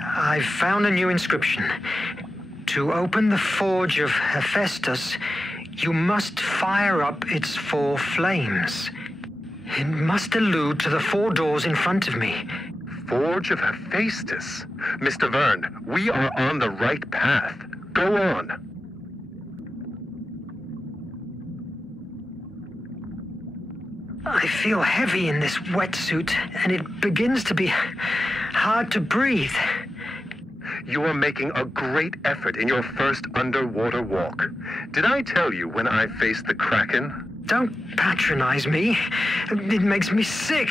I've found a new inscription. To open the forge of Hephaestus, you must fire up its 4 flames. It must allude to the 4 doors in front of me. Forge of Hephaestus? Mr. Verne, we are on the right path. Go on. I feel heavy in this wetsuit, and it begins to be hard to breathe. You are making a great effort in your first underwater walk. Did I tell you when I faced the Kraken? Don't patronize me. It makes me sick.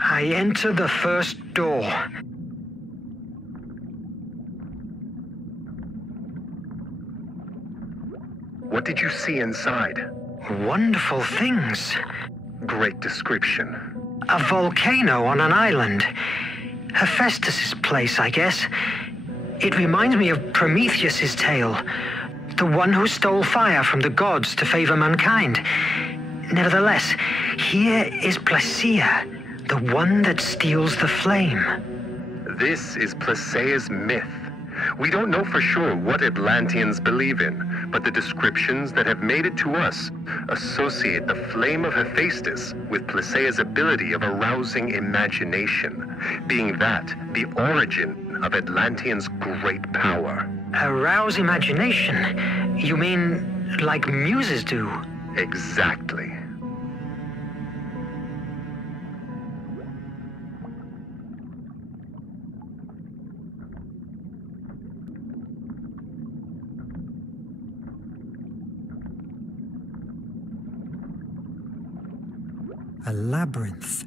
I enter the first door. What did you see inside? Wonderful things. Great description. A volcano on an island. Hephaestus's place, I guess. It reminds me of Prometheus's tale. The one who stole fire from the gods to favor mankind. Nevertheless, here is Placia, the one that steals the flame. This is Placea's myth. We don't know for sure what Atlanteans believe in, but the descriptions that have made it to us associate the Flame of Hephaestus with Placea's ability of arousing imagination, being that the origin of Atlanteans' great power. Arouse imagination? You mean like muses do? Exactly. A labyrinth.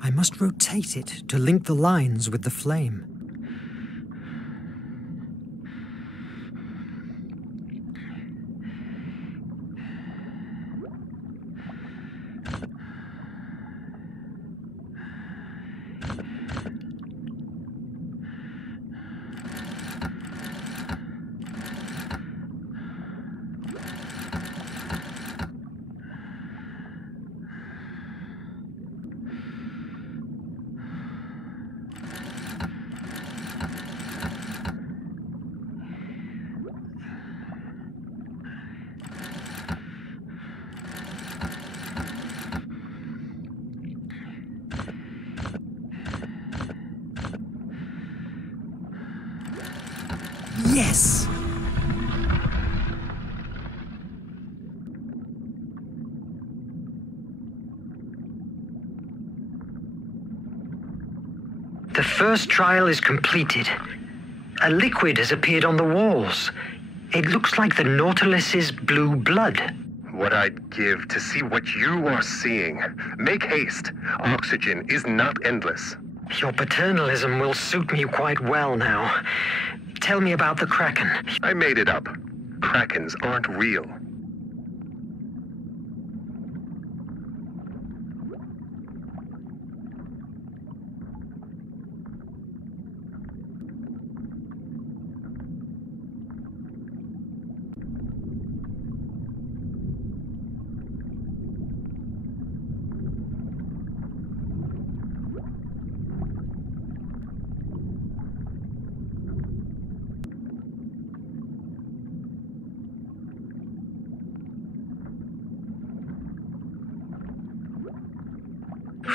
I must rotate it to link the lines with the flame. Yes! The first trial is completed. A liquid has appeared on the walls. It looks like the Nautilus's blue blood. What I'd give to see what you are seeing. Make haste. Oxygen is not endless. Your paternalism will suit me quite well now. Tell me about the Kraken. I made it up. Krakens aren't real.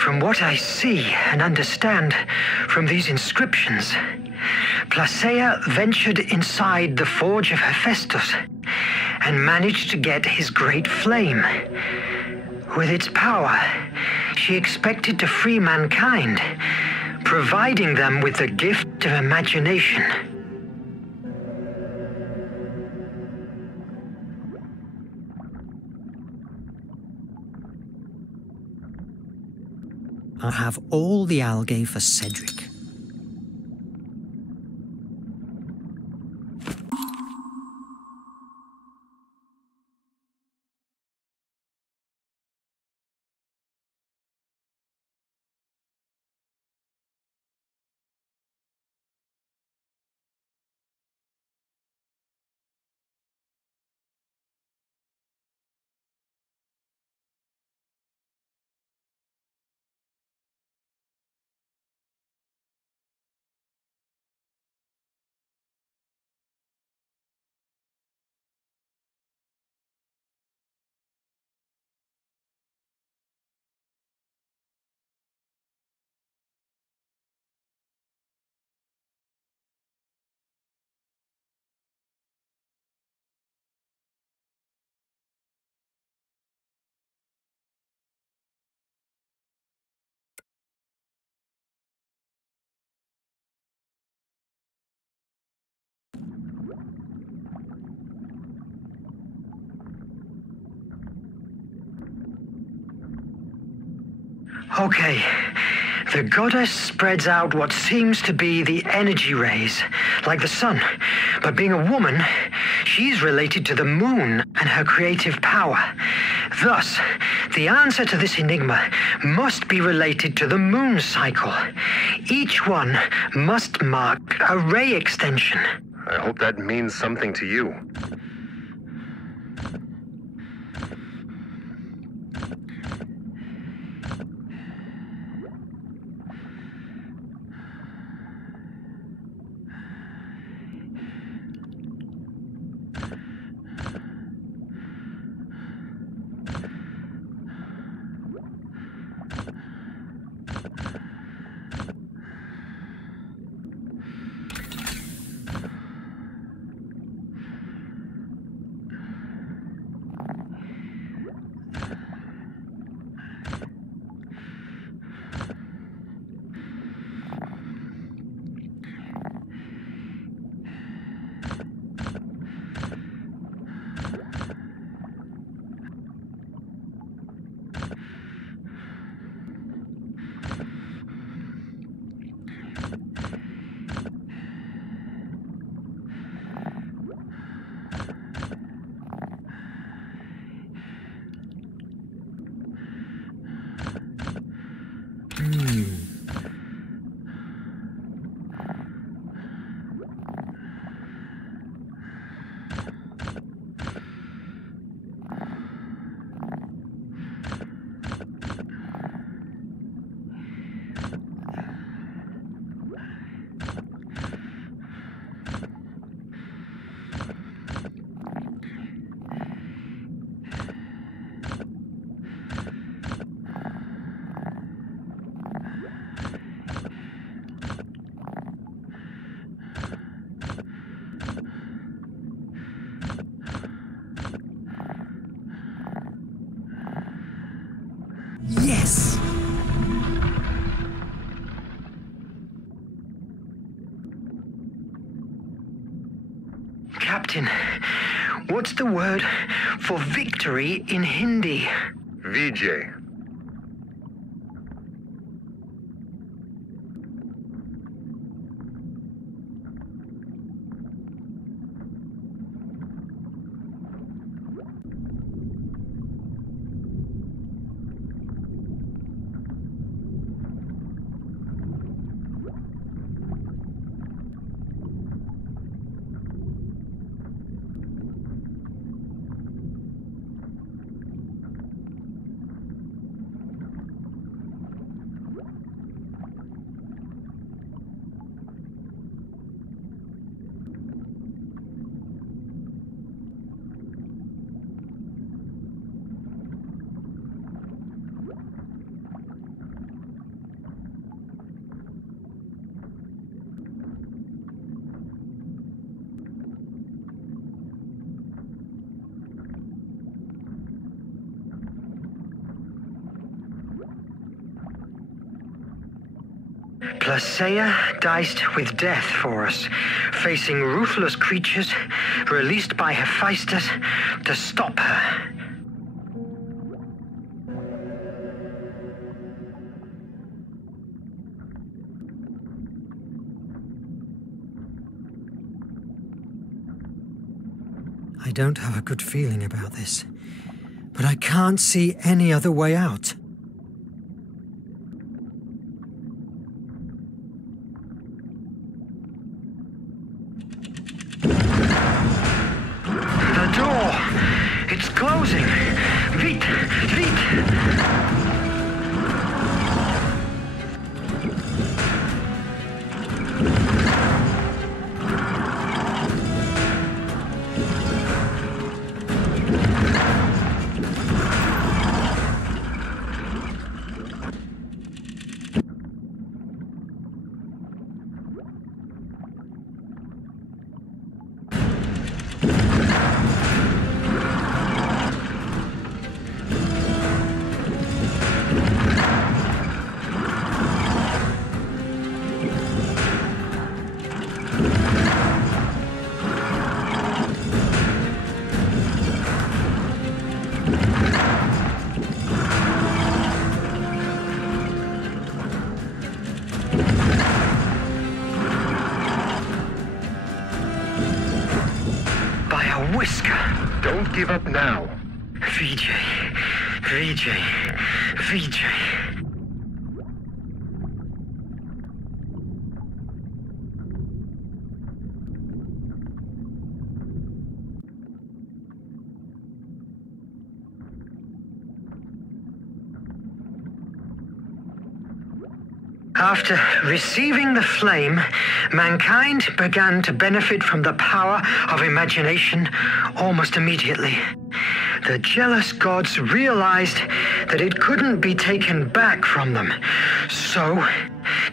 From what I see and understand from these inscriptions, Placier ventured inside the forge of Hephaestus and managed to get his great flame. With its power, she expected to free mankind, providing them with the gift of imagination. I'll have all the algae for Cedric. Okay, the goddess spreads out what seems to be the energy rays, like the sun. But being a woman, she's related to the moon and her creative power. Thus, the answer to this enigma must be related to the moon cycle. Each one must mark a ray extension. I hope that means something to you. Captain, what's the word for victory in Hindi? Vijay. Placeia diced with death for us, facing ruthless creatures released by Hephaestus to stop her. I don't have a good feeling about this, but I can't see any other way out. The door! It's closing! Vite! Vite! Don't give up now. Vijay, Vijay, Vijay. After receiving the flame, mankind began to benefit from the power of imagination almost immediately. The jealous gods realized that it couldn't be taken back from them. So,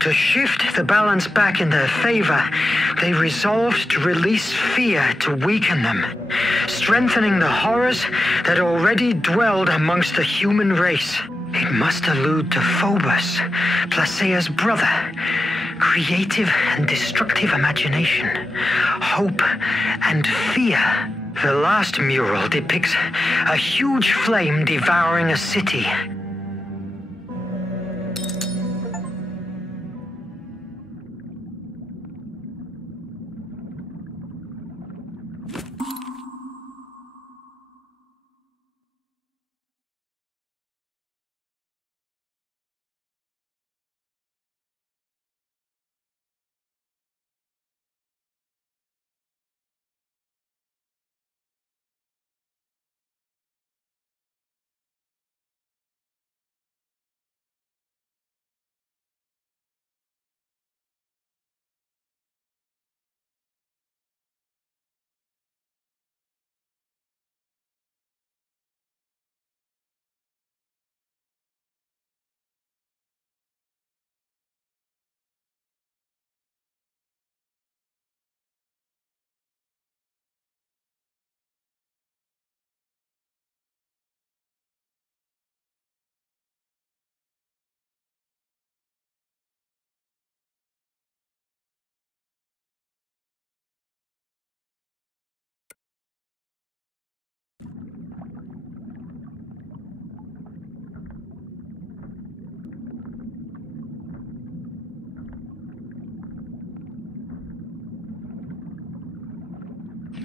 to shift the balance back in their favor, they resolved to release fear to weaken them, strengthening the horrors that already dwelled amongst the human race. It must allude to Phobos, Placeia's brother. Creative and destructive imagination, hope and fear. The last mural depicts a huge flame devouring a city.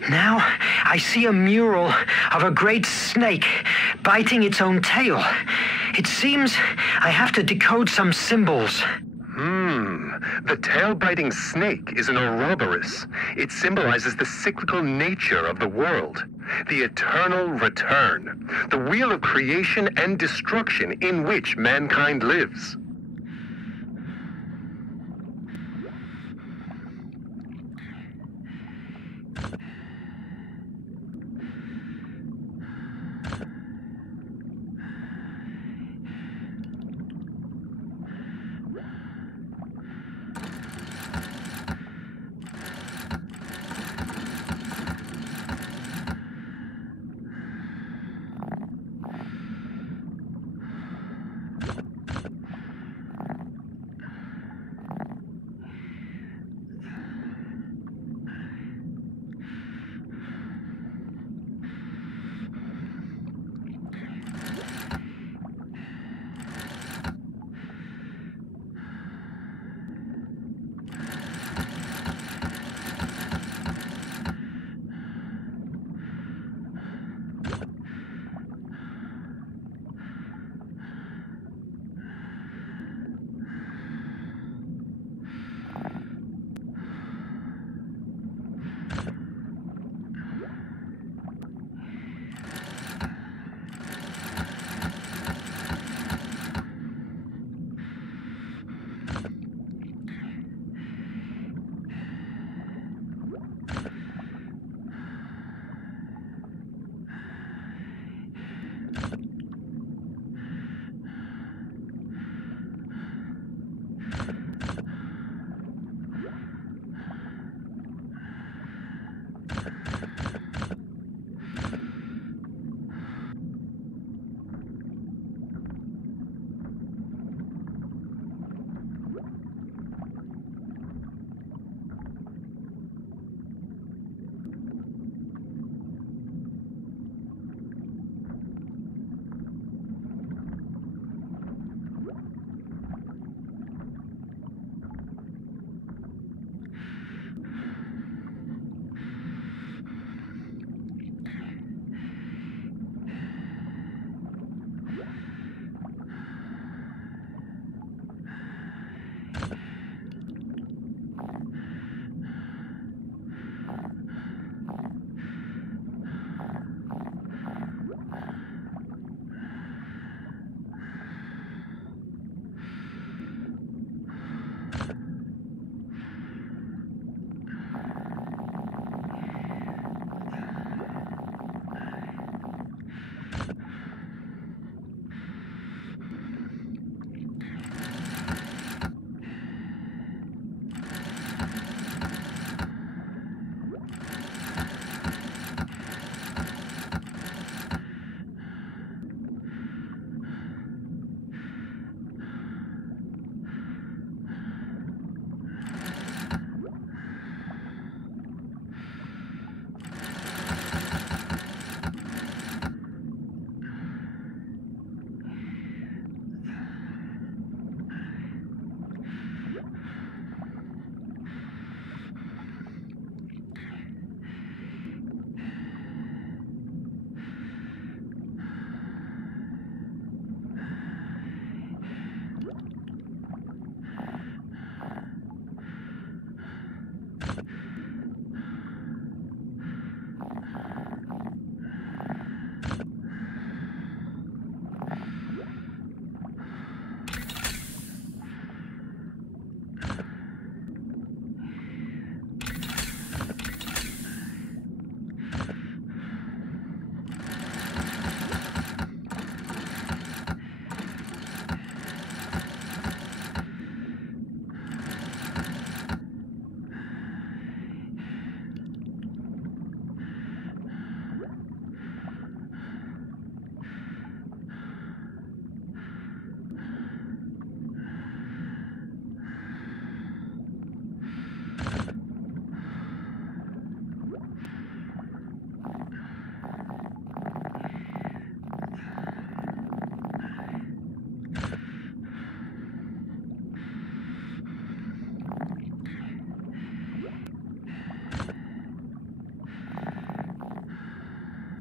Now I see a mural of a great snake biting its own tail. It seems I have to decode some symbols. The tail-biting snake is an Ouroboros. It symbolizes the cyclical nature of the world, the eternal return, the wheel of creation and destruction in which mankind lives.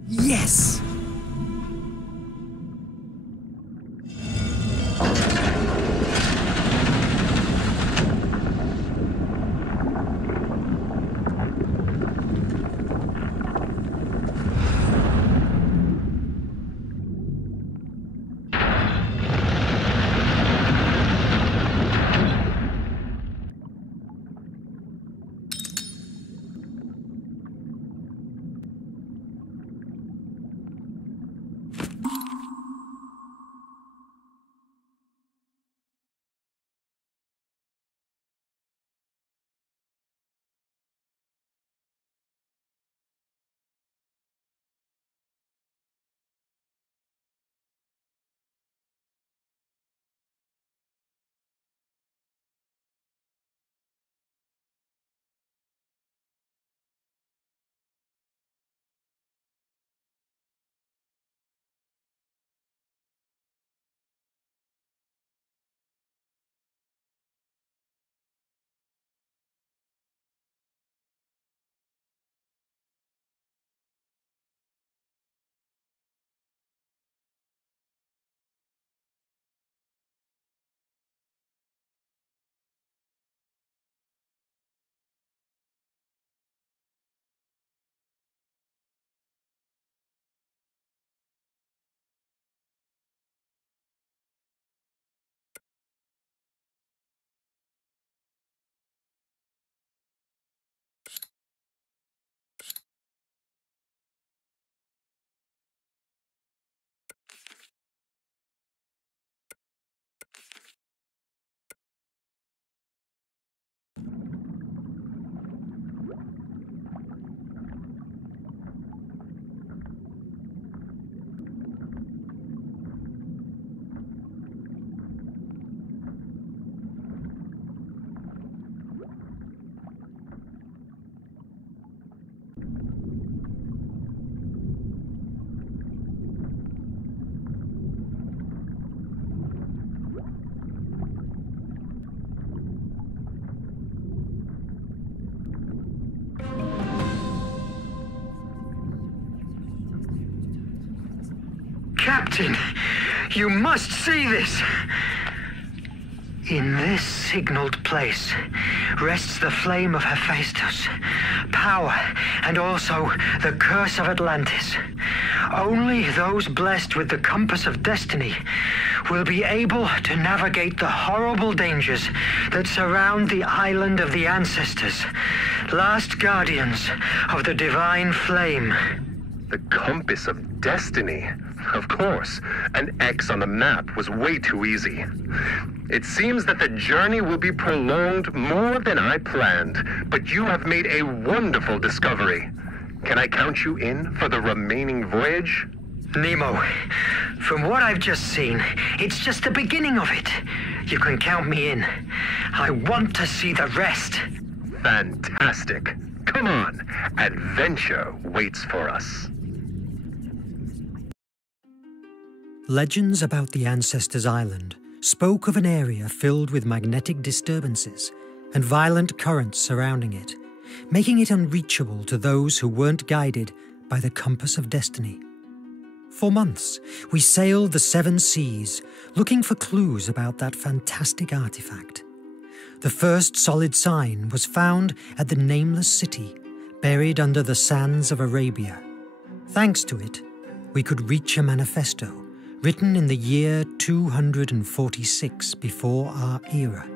Yes! Captain, you must see this. In this signaled place rests the Flame of Hephaestus, power, and also the curse of Atlantis. Only those blessed with the compass of destiny will be able to navigate the horrible dangers that surround the island of the ancestors, last guardians of the divine flame. The compass of destiny? Of course. An X on the map was way too easy. It seems that the journey will be prolonged more than I planned, but you have made a wonderful discovery. Can I count you in for the remaining voyage? Nemo, from what I've just seen, it's just the beginning of it. You can count me in. I want to see the rest. Fantastic. Come on, adventure waits for us. Legends about the Ancestors' Island spoke of an area filled with magnetic disturbances and violent currents surrounding it, making it unreachable to those who weren't guided by the compass of destiny. For months, we sailed the 7 seas, looking for clues about that fantastic artifact. The first solid sign was found at the nameless city, buried under the sands of Arabia. Thanks to it, we could reach a manifesto, written in the year 246 before our era,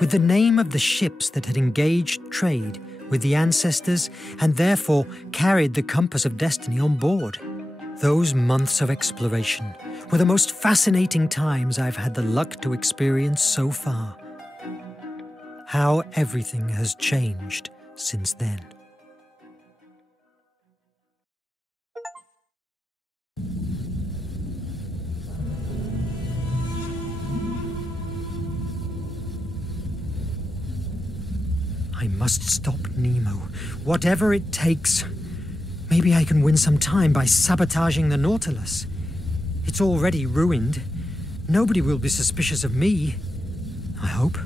with the name of the ships that had engaged trade with the ancestors and therefore carried the compass of destiny on board. Those months of exploration were the most fascinating times I've had the luck to experience so far. How everything has changed since then. I must stop Nemo, whatever it takes. Maybe I can win some time by sabotaging the Nautilus. It's already ruined. Nobody will be suspicious of me, I hope.